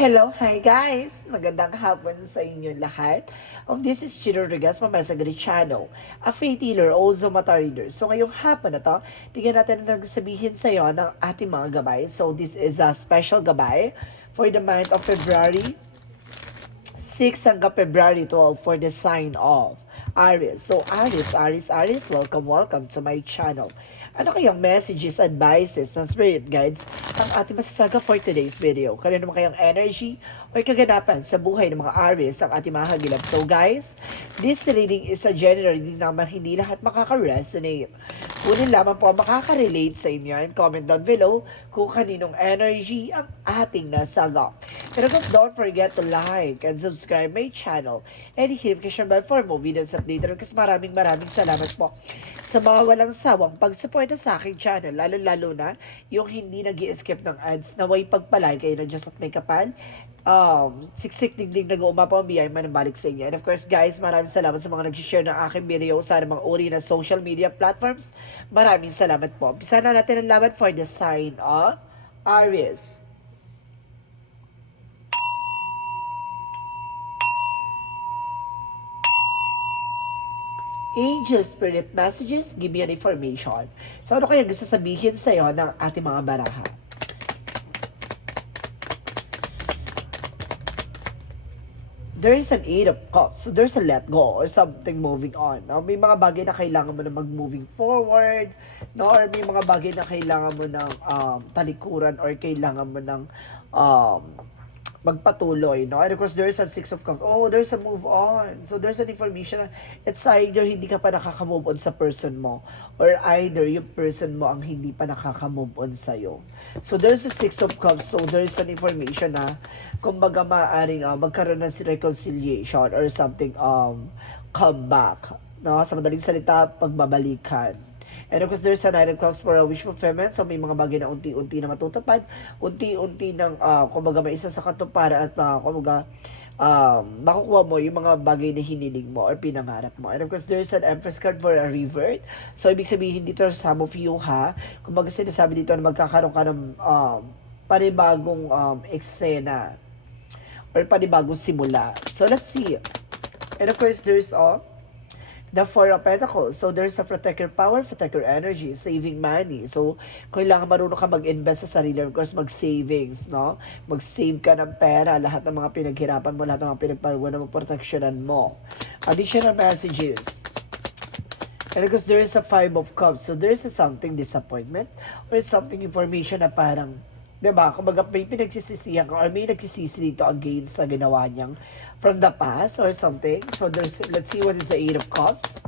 Hello, hi guys! Magandang hapon sa inyo lahat. This is Chino Rodriguez from Masagari Channel, a faith healer, also mata reader. So ngayong hapon na to, tingnan natin na nagsabihin sa iyo ng ating mga gabay. So this is a special gabay for the month of February 6 hanggang February 12 for the sign of Aries. So Aries, welcome to my channel. Ano kayang messages, advices, ng spirit guides ang ating masasaga for today's video? Kaya naman kayang energy o kaganapan sa buhay ng mga Aries ang ating mga hagilap. So guys, this reading is a general reading naman hindi lahat makaka-resonate. Kunin lamang po ang makaka-relate sa inyo and comment down below kung kaninong energy ang ating nasaga. And of course, don't forget to like and subscribe my channel and hit notification bell for more videos updated. Kasi maraming salamat po sa mga walang sawang pagsuporta sa aking channel, lalo-lalo na yung hindi nag-i-skip ng ads na way pagpalay kayo na Diyos at may kapal. Siksik digdig nag-uumapa ang biyay manabalik sa inyo. And of course guys, maraming salamat sa mga nag-share ng aking video sa mga uri na social media platforms. Maraming salamat po. Umpisa na natin ang laban for the sign of Aries. Angel Spirit Messages, give me an information. So ano kaya gusto sabihin sa iyo ng ating mga baraha? There is an Eight of Cups. So there's a let go or something moving on. No? May mga bagay na kailangan mo na mag-moving forward. No? Or may mga bagay na kailangan mo ng talikuran or kailangan mo ng magpatuloy, no? And of course, there's a Six of Cups. Oh, there's a move on. So, there's an information na it's either hindi ka pa nakaka-move on sa person mo or either yung person mo ang hindi pa nakaka-move on sa'yo. So, there's a Six of Cups. So, there's an information na kumbaga maaaring magkaroon ng reconciliation or something comeback. No? Sa madaling salita, pagbabalikan. And of course, there's a Nine of Cups for a wish fulfillment. So, may mga bagay na unti-unti na matutupad. Unti-unti ng, kumbaga, may isa sa katuparan at, kumbaga, makukuha mo yung mga bagay na hiniling mo or pinangarap mo. And of course, there's an Empress card for a revert. So, ibig sabihin dito sa some of you, ha? Kumbaga, sinasabi dito na magkakaroon ka ng panibagong eksena or panibagong simula. So, let's see. And of course, there's the Four of Pentacles. So, there's a protect your power, protect your energy, saving money. So, kailangan marunong ka mag-invest sa sarili. Of course, mag-savings, no? Mag-save ka ng pera. Lahat ng mga pinaghirapan mo, lahat ng mga pinagpagawa na proteksyonan mo. Additional messages. And of course, there is a Five of Cups. So, there is a something disappointment or something information na parang, diba? Kumbaga, may pinagsisisihan ka or may nagsisisi dito against sa ginawa niyang from the past or something. So there's, let's see what is the Eight of Cups.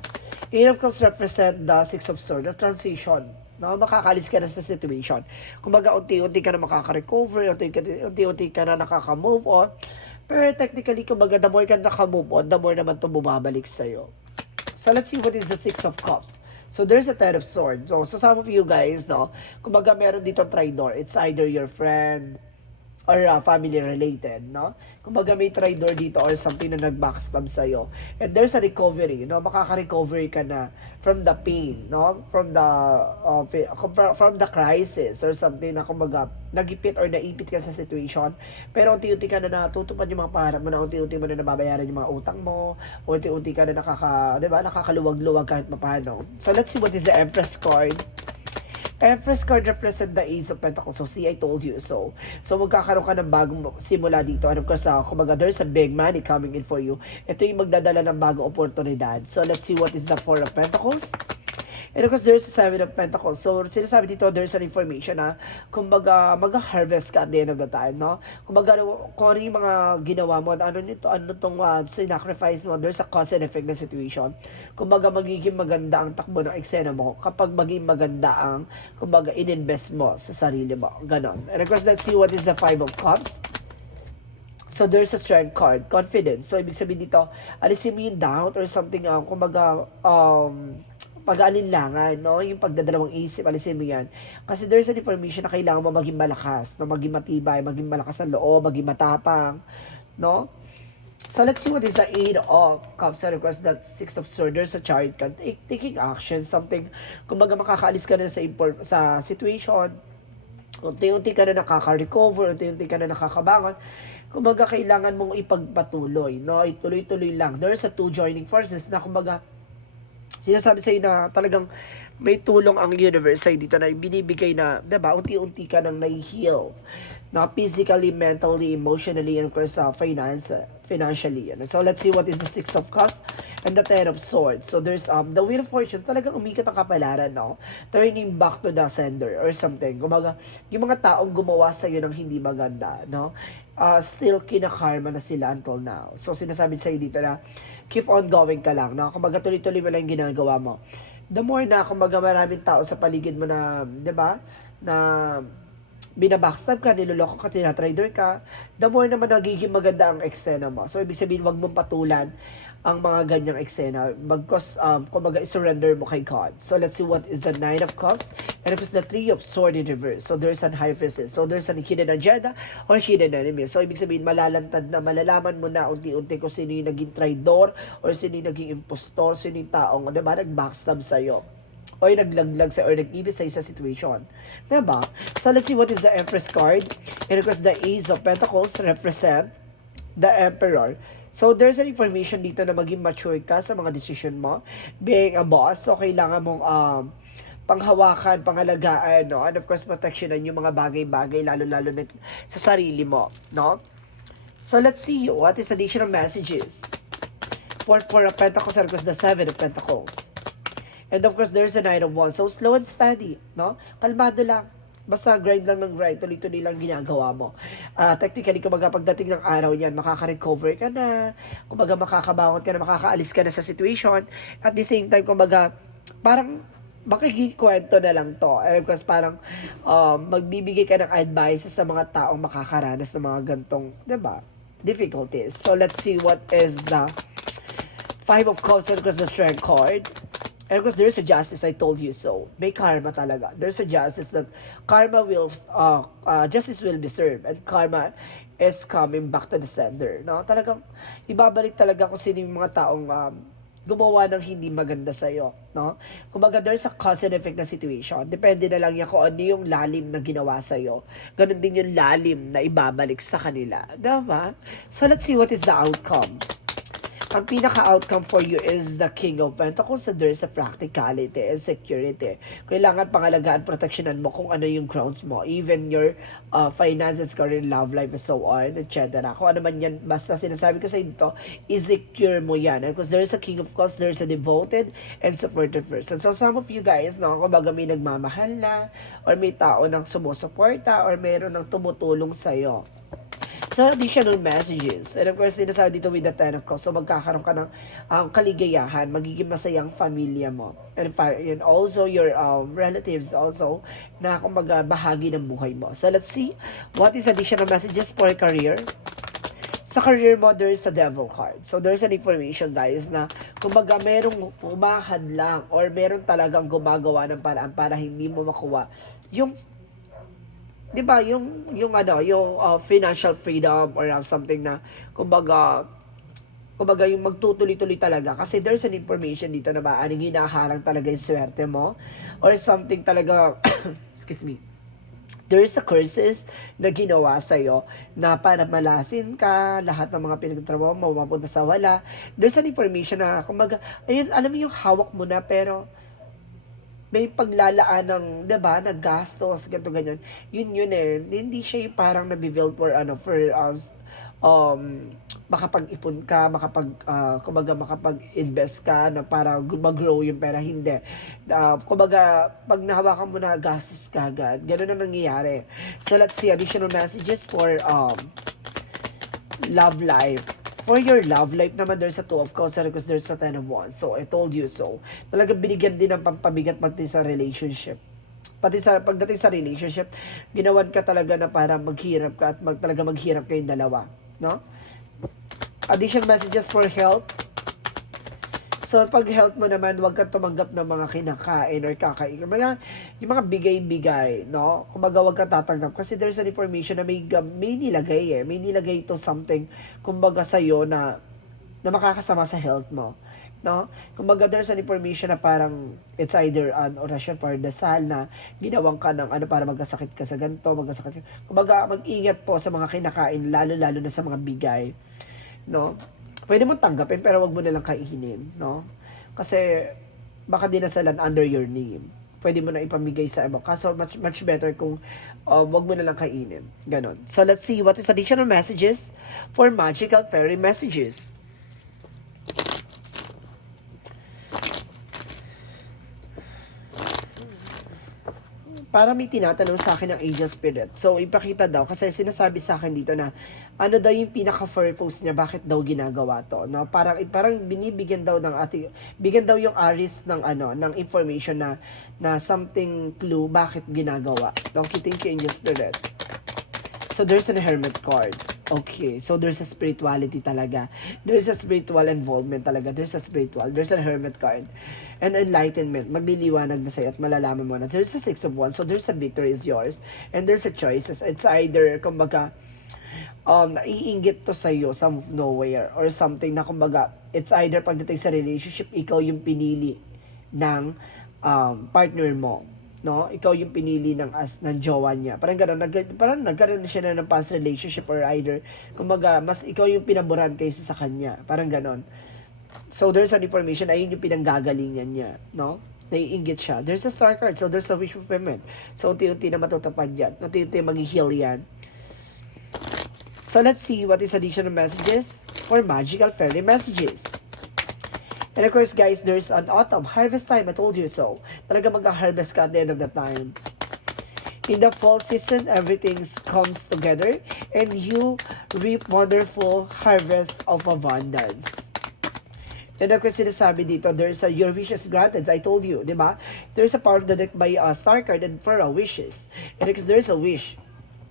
Eight of Cups represent the Six of Swords, the transition. No, makakalis ka na sa situation. Kumbaga, unti-unti ka na makaka-recover, unti-unti ka na nakaka-move on. Pero technically, kumbaga, the more ka naka-move on, the more naman ito bumabalik sa'yo. So let's see what is the Six of Cups. So there's a Ten of Swords. So some of you guys, no, kumbaga meron dito traitor. It's either your friend or family related, no? Kumbaga may traitor dito or something na nag-backstab sa'yo. And there's a recovery, no? Makaka-recovery ka na from the pain, no? From the crisis or something na kumbaga nagipit or naipit ka sa situation. Pero unti-unti ka na natutupad yung mga pangarap mo na unti-unti mo na nababayaran yung mga utang mo. Unti-unti ka na nakakaluwag-luwag kahit mapano. So let's see what is the Empress card. Empress card represent the Ace of Pentacles. So, see, I told you so. So, magkakaroon ka ng bagong simula dito. And of course, kumbaga, there's a big money coming in for you. Ito yung magdadala ng bagong oportunidad. So, let's see what is the Four of Pentacles. And of course, there's a Seven of Pentacles. So, sinasabi dito, there's an information na, kumbaga, mag-harvest ka at the end of the time, no? Kumbaga, kung ano yung mga ginawa mo, ano itong sacrifice mo, there's a cause and effect na situation. Kumbaga, magiging maganda ang takbo ng eksena mo kapag maging maganda ang, kumbaga, in-invest mo sa sarili mo. Ganon. And of course, let's see what is the Five of Cups. So, there's a strength card, confidence. So, ibig sabihin dito, alisin mo yung doubt or something, kumbaga, pag-aalinlangan, no? Yung pagdadalawang isip, alisin mo yan. Kasi there's an information na kailangan mo maging malakas, no? Maging matibay, maging malakas ang loob, maging matapang, no? So let's see what is the Eight of Cups. And of course, that Six of Swords, there's a Chariot card. Taking action, something, kumbaga makakaalis ka na sa situation, unti-unti ka na nakaka-recover, unti-unti ka na nakakabangon. Kumbaga, kailangan mong ipagpatuloy, no? Ituloy-tuloy lang. There's a two joining forces na kumbaga, sinasabi sa'yo na talagang may tulong ang universe sa'yo dito na binibigay na, diba, unti-unti ka nang nai-heal. Na physically, mentally, emotionally, and of course, financially. Ano. So, let's see what is the Six of Cups and the Ten of Swords. So, there's the Wheel of Fortune. Talagang umikot ang kapalaran, no? Turning back to the sender or something. Kumaga, yung mga taong gumawa sa'yo ng hindi maganda, no? Still kinakarma na sila until now. So, sinasabi sa'yo dito na, keep on going ka lang, no? Kumaga, tuloy-tuloy mo lang yung ginagawa mo. The more na, kumaga, maraming tao sa paligid mo na, di ba, na binabackstab ka, niloloko ka, tinatrader ka, the more naman nagiging maganda ang eksena mo. So, ibig sabihin, wag mong patulan ang mga ganyang eksena. Bagkos, kumbaga, surrender mo kay God. So, let's see what is the Nine of Cups. And it is the Three of Swords in reverse. So, there's an high priestess. So, there's an hidden agenda or hidden enemy. So, ibig sabihin, malalantad na, malalaman mo na unti-unti kung sino yung naging traidor or sino yung naging impostor, sino yung taong, diba, nag-backstab sa'yo o yung naglaglag sa or nag-ibig sa isa situation. Diba? So, let's see what is the Empress card. And of course, the Ace of Pentacles represent the Emperor. So, there's an information dito na maging mature ka sa mga decision mo. Being a boss, so kailangan mong panghawakan, pangalagaan, no? And of course, protectionan yung mga bagay-bagay, lalo-lalo na sa sarili mo, no? So, let's see what is additional messages. Four of Pentacles, and of course, the Seven of Pentacles. And of course, there's a Nine of Wands. So, slow and steady, no? Kalmado lang. Basta grind lang ng grind, tuloy-tuloy lang ginagawa mo. Technically, kumbaga pagdating ng araw niyan, makaka-recover ka na, kumbaga makakabangon ka na, makakaalis ka na sa situation. At the same time, kumbaga, parang makikikwento na lang to. And of course, parang magbibigay ka ng advice sa mga taong makakaranas ng mga gantong, diba, difficulties. So, let's see what is the Five of Cups, and of course, the Strength card. And of course, there's a justice, I told you so. May karma talaga. There's a justice that karma will, justice will be served. And karma is coming back to the sender. No? Talagang, ibabalik talaga kung sino yung mga taong gumawa ng hindi maganda sa'yo. No? Kumbaga, there's a cause and effect na situation. Depende na lang yan kung ano yung lalim na ginawa sa'yo. Ganon din yung lalim na ibabalik sa kanila. Diba? So, let's see what is the outcome. Ang pinaka-outcome for you is the King of Pentacles. So there's a practicality and security. Kailangan pangalagaan, protectionan mo kung ano yung grounds mo. Even your finances, career, love life, and so on, etc. Kung ano man yan, basta sinasabi ko sa dito, i-secure mo yan. Because there's a King of Cups, there's a devoted and supportive person. So some of you guys, no, kumbaga may nagmamahal na, or may tao nang sumusuporta, or meron nang tumutulong sa'yo. So, additional messages. And of course, sinasabi dito with the Ten of Cups. So, magkakaroon ka ng kaligayahan, magiging masayang pamilya mo. And also, your relatives also, na kumbaga bahagi ng buhay mo. So, let's see what is additional messages for career. Sa career mo, there is a devil card. So, there's an information, guys, na kumbaga merong umahadlang or meron talagang gumagawa ng paraan para hindi mo makuha yung, di ba, yung financial freedom or something na kumbaga yung magtutuloy-tuloy talaga kasi there's an information dito na maaaring hinaharang talaga yung swerte mo or something talaga excuse me, there's a curses na ginawa sa'yo na para malasin ka, lahat ng mga pinagtrabaho mo mapunta sa wala. There's an information na kumbaga, ayun, alam mo yung hawak mo na pero may paglalaan ng, diba, naggastos, ganito, ganyan. Yun eh. Hindi siya yung parang nabibuild for makapag-ipon ka, kumbaga makapag-invest ka na para mag-grow yung pera. Hindi. Kumbaga, pag nahawakan mo na gastos ka agad, ganun ang nangyayari. So, let's see additional messages for love life. For your love life naman, there's a Two of Cups because there's a Ten of Wands. So, I told you so. Talagang binigyan din ng pampabigat pati sa relationship. Pagdating sa relationship, ginawan ka talaga na para maghirap ka at talaga maghirap kayong dalawa. No? Additional messages for health. So, pag health mo naman, huwag kang tumanggap ng mga kinakain or kakain. Yung mga bigay-bigay, no? Kumbaga, huwag kang tatanggap. Kasi there's an information na may nilagay eh. May nilagay ito something, kumbaga sa'yo na makakasama sa health mo. no? Kumbaga, there's an information na parang it's either an orasyon for dasal na ginawang ka ng ano para magkasakit ka sa ganito, magkasakit. Kumbaga, mag-ingat po sa mga kinakain, lalo-lalo na sa mga bigay, no? Pwede mo tanggapin pero wag mo na lang kainin, no? Kasi baka dinasalan under your name. Pwede mo na ipamigay sa iba. Kaso much better kung wag mo na lang kainin. Ganon. So let's see what is additional messages for magical fairy messages. Para may tinatanong sa akin ng angel spirit. So, ipakita daw, kasi sinasabi sa akin dito na, ano daw yung pinaka-purpose niya, bakit daw ginagawa to, no? Parang binibigyan daw ng ating, bigyan daw yung Aries ng ano, ng information na something clue, bakit ginagawa. Okay, thank you, angel spirit. So, there's an hermit card. Okay, so there's a spirituality talaga. There's a spiritual involvement talaga. There's a hermit card. And enlightenment, magliliwanag na sa'yo at malalaman mo na there's a 6 of Wands, so there's a victory is yours. And there's a choices. It's either, kumbaga, naiinggit to sa'yo some nowhere or something na kumbaga, it's either pagdating sa relationship, ikaw yung pinili ng partner mo. No, ikaw yung pinili ng jowa niya. Parang gano'n, parang nagkaroon na siya ng past relationship or either, kumbaga, mas ikaw yung pinaboran kaysa sa kanya. Parang gano'n. So, there's an information, ayun yung pinanggagalingan niya, no? Naiinggit siya. There's a star card, so there's a wish fulfillment. So, unti-unti na matutupad yan. Unti-unti mag-heal yan. So, let's see what is additional messages for magical fairy messages. And of course, guys, there's an autumn harvest time. I told you so. Talaga mag-harvest ka at the end of the time. In the fall season, everything comes together and you reap wonderful harvest of abundance. And of course, sinasabi dito, there's a your wishes granted. I told you, di ba? There's a part of the deck by star card and for wishes. And because there's a wish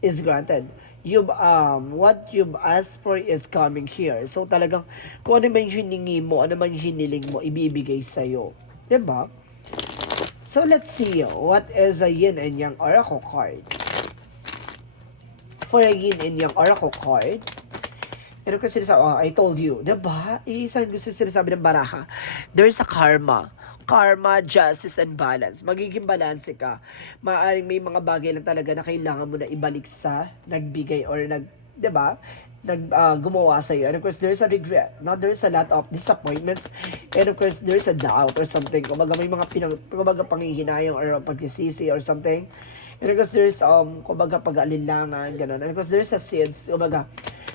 is granted. What you've asked for is coming here. So talagang, kung ano man hiningi mo, ano man hiniling mo, ibibigay sa'yo. Diba? So let's see, what is a yin and yang oracle card? For a yin and yang oracle card, ano kasi sinasabi, I told you, diba? Isang gusto sinasabi ng baraha, there's a karma, justice, and balance. Magiging balanse ka. Maaaring may mga bagay lang talaga na kailangan mo na ibalik sa nagbigay or diba? Gumawa sa iyo. And of course, there's a regret. Now, there's a lot of disappointments. And of course, there's a doubt or something. Kumbaga may mga panghihinayang or pagsisisi or something. And of course, there's kumbaga pag-alinlangan, gano'n. And of course, there's a seeds. Kumbaga,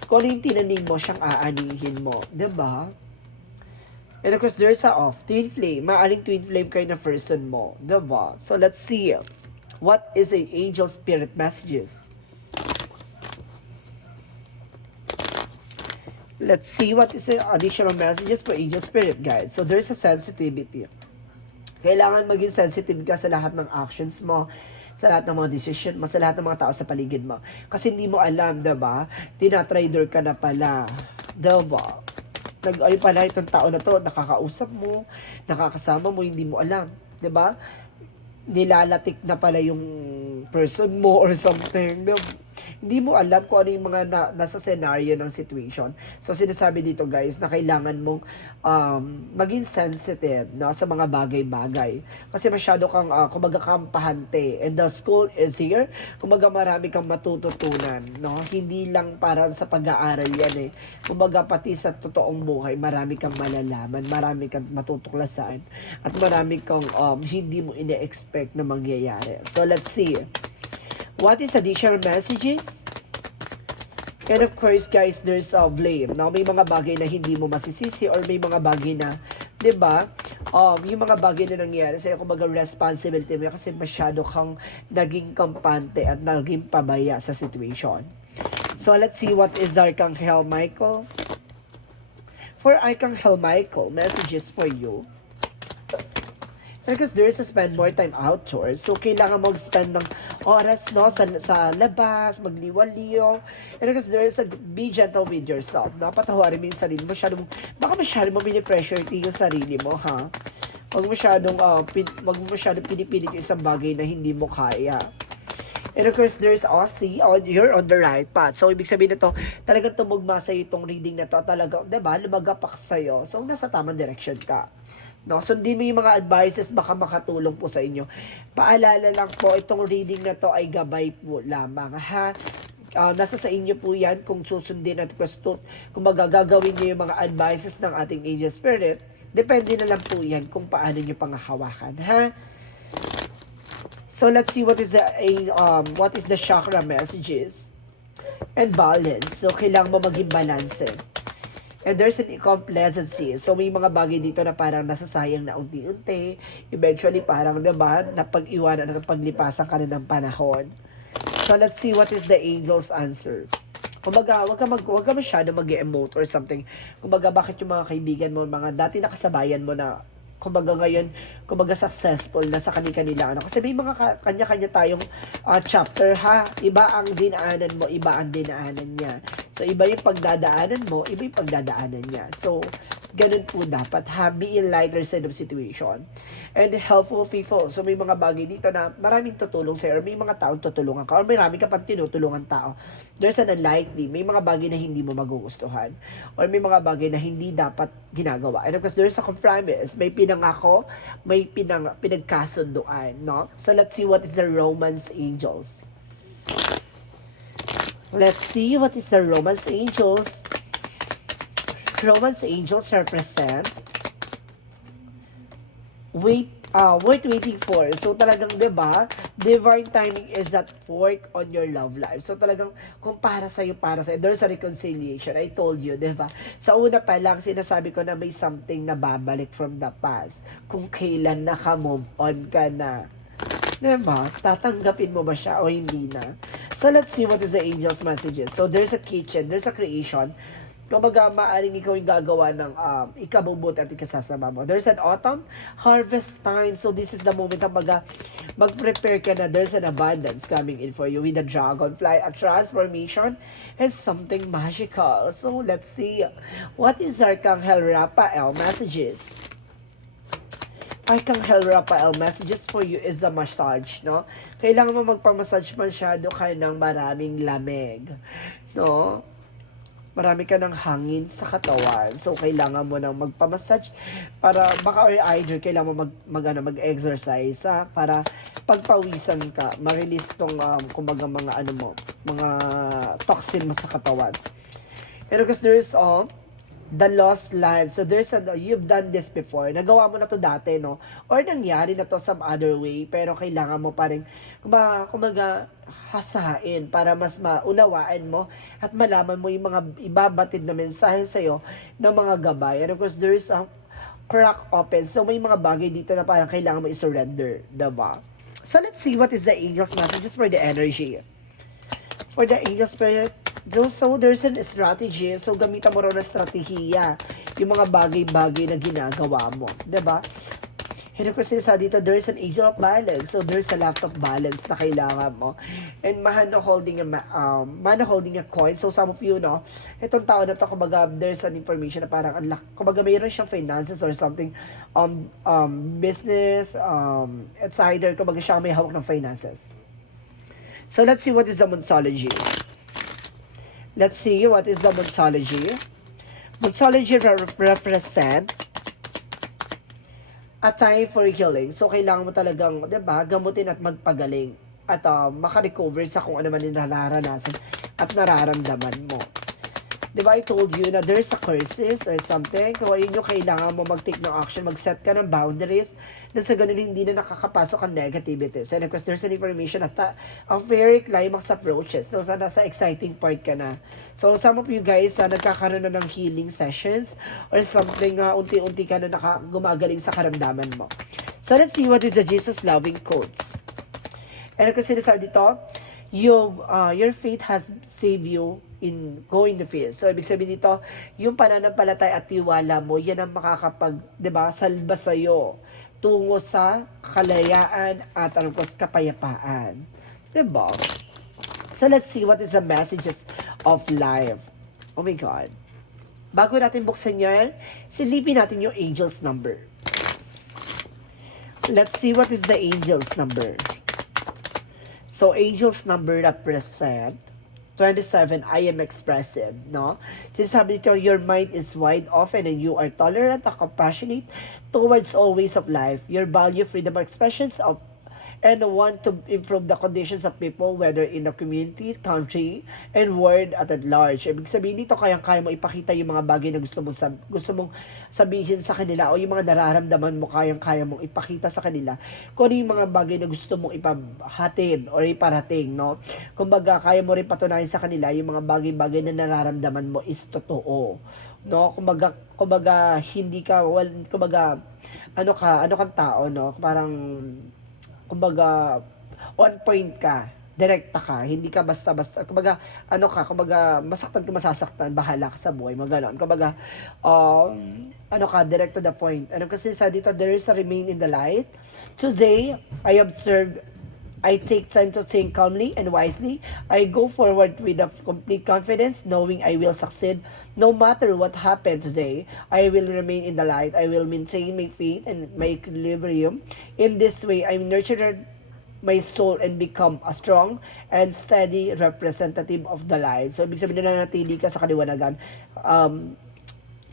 kung ano yung tinanim mo, siyang aanihin mo. Diba? And of course, there's a twin flame. Maaling twin flame kayo na person mo. Diba? So, let's see. What is a angel spirit messages? Let's see what is the additional messages for angel spirit guides. So, there's a sensitivity. Kailangan maging sensitive ka sa lahat ng actions mo, sa lahat ng mga decision mo, sa lahat ng mga tao sa paligid mo. Kasi hindi mo alam, diba? Tinatrader ka na pala. Diba? Ay pala itong tao na to, nakakausap mo, nakakasama mo, hindi mo alam. Diba? Nilalatik na pala yung person mo or something. Diba? Hindi mo alam kung ano yung mga nasa scenario ng situation. So, sinasabi dito guys, na kailangan mong maging sensitive, no, sa mga bagay-bagay. Kasi masyado kang, kumbaga kampahante. And the school is here. Kumbaga marami kang matututunan. No? Hindi lang para sa pag-aaral yan eh. Kumbaga pati sa totoong buhay, marami kang malalaman, marami kang matutuklasan, at marami kang hindi mo ine-expect na mangyayari. So, let's see. What is additional messages? And of course, guys, there's a blame. Now, may mga bagay na hindi mo masisisi or may mga bagay na, di ba, yung mga bagay na nangyari sa'yo, kumbaga responsibility mo kasi masyado kang naging kampante at naging pabaya sa situation. So, let's see what is Archangel Michael. For Archangel Michael, messages for you. Because there is a spend more time outdoors. So, kailangan mo spend ng oras, no, sa labas, magliwaliw. And because there is a be gentle with yourself. Napatawarin mo yung sarili mo. Baka masyadong mabini-pressure yung sarili mo, ha? Huwag masyadong pinipilit yung isang bagay na hindi mo kaya. And of course, there's Aussie, you're on the right path. So, ibig sabihin nito, talagang tumugma sa'yo itong reading na to. Talaga, diba, lumagapak sa'yo. So, nasa tamang direction ka. No, sundin mo yung mga advices, baka makatulong po sa inyo. Paalala lang po, itong reading na to ay gabay po lamang, ha? Nasa sa inyo po yan kung susundin at kung magagagawin niyo yung mga advices ng ating angel spirit. Depende na lang po yan kung paano niyo pangahawakan, ha? So let's see what is the chakra messages and balance. So kailangan mo maging balance. And there's an incomplacency. So may mga bagay dito na parang nasasayang na unti-unti. Eventually parang diba, napag-iwanan at paglipasan ka na ng panahon. So let's see what is the angel's answer. Kumbaga, wag ka masyado mag-emote or something. Kumbaga, bakit yung mga kaibigan mo, mga dati nakasabayan mo na kumbaga ngayon, kumbaga successful na sa kanila ano. Kasi may mga kanya-kanya tayong chapter, ha. Iba ang dinaanan mo, iba ang dinaanan niya. So, iba yung pagdadaanan mo, iba yung pagdadaanan niya. So, ganun po dapat, ha. Be in lighter side of situation. And helpful people. So, may mga bagay dito na maraming tutulong sa'yo, or may mga taong tutulungan ka, or marami ka pang tinutulungan tao. There's an unlikely. May mga bagay na hindi mo magugustuhan. Or may mga bagay na hindi dapat ginagawa. And of course, there's a compromise. May pinangako, may pinagkasunduan, no? So, let's see what is the Romance Angels. Let's see what is the Romance Angels. Romance Angels represent waiting for. So talagang 'di ba? Divine timing is at work on your love life. So talagang kung para sa iyo, there's a reconciliation. I told you, 'di ba? Sa una pa lang sinasabi ko na may something na babalik from the past. Kung kailan naka-move on ka na. 'Di ba? Tatanggapin mo ba siya o hindi na? So let's see what is the angel's messages. So there's a kitchen, there's a creation. Kumbaga, maaaring ikaw yung gagawa ng ikabubuti at ikasasama mo. There's an autumn harvest time. So, this is the moment na mag-prepare ka na. There's an abundance coming in for you with a dragonfly, a transformation, and something magical. So, let's see. What is Arcangel Raphael messages? Arcangel Raphael messages for you is a massage, no? Kailangan mo magpamassage masyado ka ng maraming lamig, no? Marami ka ng hangin sa katawan. So, kailangan mo nang magpamassage para baka or either kailangan mo mag-exercise para pagpawisan ka, ma-release tong kumbaga mga mga toxin mo sa katawan. And of course, there's the lost land. So there's you've done this before. Nagawa mo na to dati, no? Or nangyari na to some other way, pero kailangan mo pa rin kumbaga hasain para mas maunawaan mo at malaman mo yung mga ibabatid na mensahe sa'yo ng mga gabay. And of course, there's a crack open. So may mga bagay dito na parang kailangan mo i-surrender, diba? So let's see what is the angel's messages for the energy. For the angel spirit, so there's a strategy. So gamitan mo raw ng strategiya yung mga bagay-bagay na ginagawa mo, 'di ba? And of course, sa dito, there's an angel of balance. So there's a lot of balance na kailangan mo. And man holding a coin. So some of you, no, itong tao na to, kumbaga, there's an information na parang kumbaga mayroon siyang finances or something, business, it's either kumbaga siya may hawak ng finances. So let's see what is the Monsology. Let's see what is the Monsology. Monsology represent a time for healing. So kailangan mo talagang, 'di ba, gamutin at magpagaling at maka-recover sa kung ano man yung nararanasan at nararamdaman mo. 'Di ba, I told you na there's a crisis or something. Kaya yun yung kailangan mo mag-take ng action, mag-set ka ng boundaries na sa ganun hindi na nakakapasok ang negativities. And of course, there's an information at a very climax approaches. So, nasa exciting part ka na. So, some of you guys, nagkakaroon na ng healing sessions or something, unti-unti ka na gumagaling sa karamdaman mo. So, let's see what is the Jesus loving quotes. And of course, sinasabi dito, your faith has saved you in going to field. So, ibig sabihin dito, yung pananampalatay at tiwala mo, yan ang makakapag, 'di ba, salba sa'yo tungo sa kalayaan at kapayapaan. 'Di ba? So, let's see what is the messages of life. Oh my God. Bago natin buksan yan, silipin natin yung angel's number. Let's see what is the angel's number. So, angels number represent 27, I am expressive, no? Sinasabi dito, your mind is wide open and you are tolerant and compassionate towards all ways of life. Your value freedom of expressions of and want to improve the conditions of people whether in the community, country, and world at large. Ibig sabihin dito, kayang-kaya mo ipakita yung mga bagay na gusto mong sabihin sa kanila o yung mga nararamdaman mo, kayang-kaya mong ipakita sa kanila kung ano yung mga bagay na gusto mong ipahatid or iparating, no? Kumbaga, kaya mo rin patunayan sa kanila yung mga bagay-bagay na nararamdaman mo is totoo, no? Kumbaga hindi ka, kumbaga, ano kang tao, no? Parang kumbaga on point ka, direkta ka, hindi ka basta-basta, kumbaga masaktan ka masasaktan, bahala ka sa buhay, mga ganon. Kumbaga, direct to the point. Kasi sa dito, there is a remain in the light. Today, I take time to think calmly and wisely. I go forward with a complete confidence, knowing I will succeed. No matter what happened today, I will remain in the light. I will maintain my faith and my equilibrium. In this way, I nurture my soul and become a strong and steady representative of the light. So, ibig sabihin na nanatili ka sa kaliwanagan.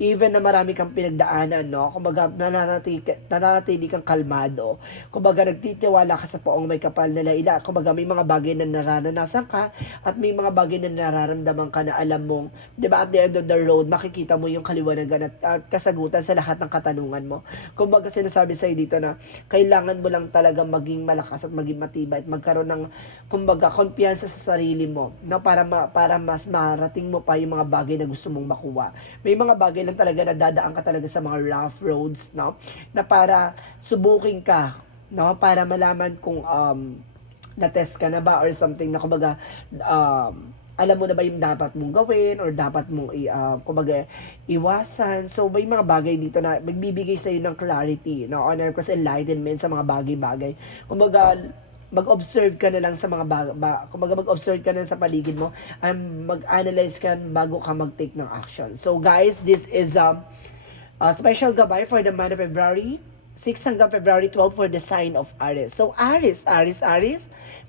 Even na marami kang pinagdaanan, no? Kumbaga, nananatili kang kalmado. Kumbaga, nagtitiwala ka sa poong may kapal na laila. Kumbaga, may mga bagay na naranasan ka at may mga bagay na nararamdaman ka na alam mong, di ba, at the end of the road, makikita mo yung kaliwanagan at kasagutan sa lahat ng katanungan mo. Kumbaga, sinasabi sa'yo dito na kailangan mo lang talaga maging malakas at maging matibay at magkaroon ng, kumbaga, kumpiyansa sa sarili mo, no? Para mas marating mo pa yung mga bagay na gusto mong makuha. May mga bagay lang talaga nadadaan ka talaga sa mga rough roads, no? Na para subukin ka, no? Para malaman kung na-test ka na ba or something na kumbaga alam mo na ba yung dapat mong gawin or dapat mong kumbaga iwasan. So may mga bagay dito na magbibigay sa iyo ng clarity, no? Honor ko sa enlightenment sa mga bagay-bagay. Kumbaga mag-observe ka na lang sa mga kumbaga mag-observe ka na sa paligid mo and mag-analyze ka bago ka mag-take ng action. So guys, this is a special gabay for the month of February 6 hanggang February 12 for the sign of Aries. So Aries,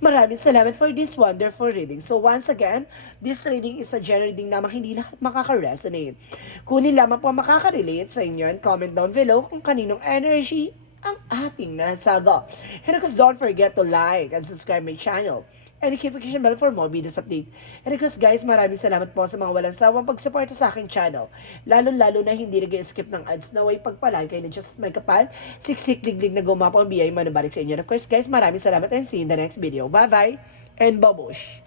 maraming salamat for this wonderful reading. So once again, this reading is a general reading na hindi lahat makaka-resonate. Kunin lamang po makaka-relate sa inyo and comment down below kung kaninong energy ang ating nasagot. And of course, don't forget to like and subscribe my channel and the notification bell for more videos update. And of course guys, maraming salamat po sa mga walang sawang pagsuporta sa aking channel. Lalo na hindi nag-skip ng ads na way pagpalay kayo na just may kapal, siksik liglig na gumapa ang biyay manubalik sa inyo. And of course guys, maraming salamat and see you in the next video. Bye bye and babush!